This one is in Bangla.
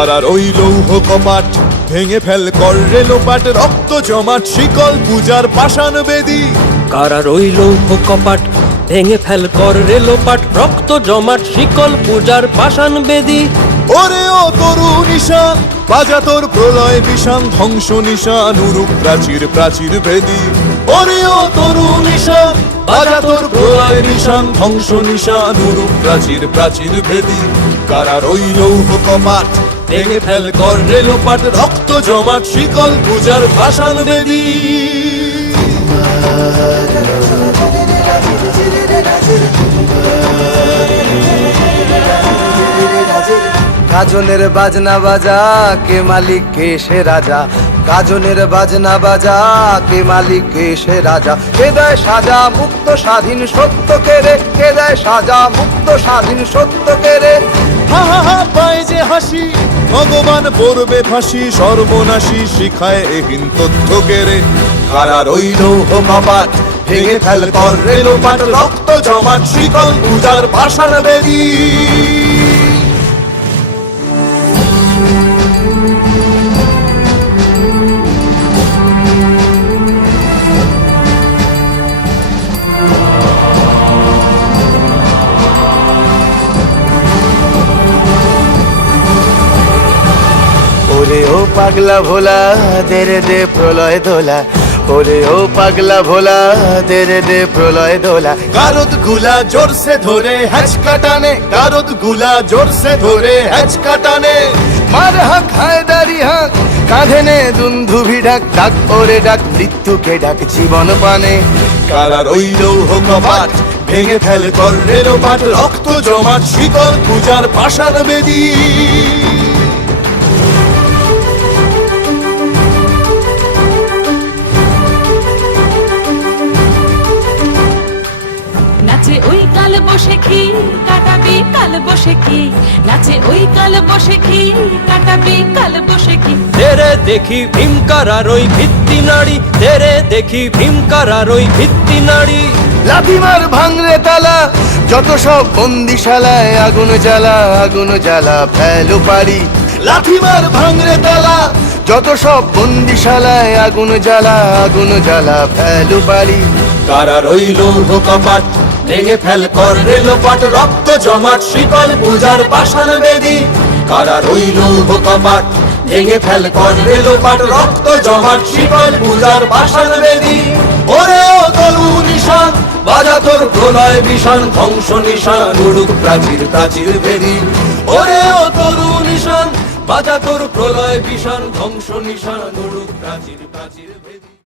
কারার ওই লৌহ কপাট ভেঙে ফেল কর রেলোপাট, রক্ত জমাট শিকল পূজার পাষাণ বেদী। কারার ওই লৌহ কপাট ভেঙে ফেল কর রেলোপাট, রক্ত জমাট শিকল পূজার পাষাণ বেদী। ওরে ও তরু নিশান বাজা তোর প্রলয় বিষান, ধ্বংস নিশান উরুক প্রাচীর প্রাচীর ভেদী। ওরে ও তরু নিশান বাজা তোর প্রলয় নিশান, ধ্বংস নিশান উরুক প্রাচীর প্রাচীর ভেদী। কারার ওই লৌহ কপাট ভেঙে ফেল কর রেলোপাট, রক্ত জমাট শিকল পূজার পাষাণ বেদী। গাজনের বাজনা বাজা, কে মালিক কে সে রাজা। গাজনের বাজনা বাজা, কে মালিক কে সে রাজা। কে দেয় সাজা মুক্ত স্বাধীন সত্য কেড়ে, কে দেয় সাজা মুক্ত স্বাধীন সত্য কেড়ে। হা হা হা পায় যে হাসি, ভগবান পড়বে ফাঁসি, সর্বনাশী শিখায় এহীন তথ্য কেড়ে। কারার ওই লৌহ কপাট ভেঙে ফেল কর রেলোপাট, রক্ত জমাট শিকল পূজার পাষাণ বেদী। ওরে ও পাগলা ভোলা দে রে দে প্রলয় দোলা। ওরে ও পাগলা ভোলা দে রে দে প্রলয় দোলা। গারদ গুলা জোরসে ধরে হ্যাচকা টানে, গারদ গুলা জোরসে ধরে হ্যাচকা টানে। মার হাক হায়দারি হাক, কাঁধে নে দুন্ধুভি ডাক। ডাক ওরে ডাক মৃত্যুকে ডাক জীবন পানে। কারার ওই লৌহ কপাট ভেঙে ফেল কর রেলোপাট, রক্ত জমাট শিকল পূজার পাষাণ বেদী। নাচে ওই কাল বসে কি কাটাবি কাল বসে কি, নাচে ওই কাল বসে কি কাটাবি কাল বসে কি। তেরে দেখি ভীমকারার ওই ভিত্তি নাড়ি, তেরে দেখি ভীমকারার ওই ভিত্তি নাড়ি। লাথি মার ভাঙরে তালা, যত সব বন্দিশালায় আগুন জ্বালা আগুন জ্বালা ফেলো পারি। লাথি মার ভাঙরে তালা, যত সব বন্দিশালায় আগুন জ্বালা আগুন জ্বালা ফেলো পারি। কারার ওই লৌহ কপাট ভেঙে ফেল কর রেলোপাট, রক্ত জমাট শিকল পূজার পাষাণ বেদী। কারার ওই লৌহ কপাট ভেঙে ফেল কর রেলোপাট, রক্ত জমাট শিকল পূজার পাষাণ বেদী। ওরে ও তরু নিশান বাজা তোর প্রলয় বিষান, ধ্বংস নিশান উড়ুক প্রাচীর প্রাচীর ভেদী। ওরে ও তরু নিশান বাজা তোর প্রলয় বিষান, ধ্বংস নিশান উড়ুক প্রাচীর প্রাচীর ভেদী।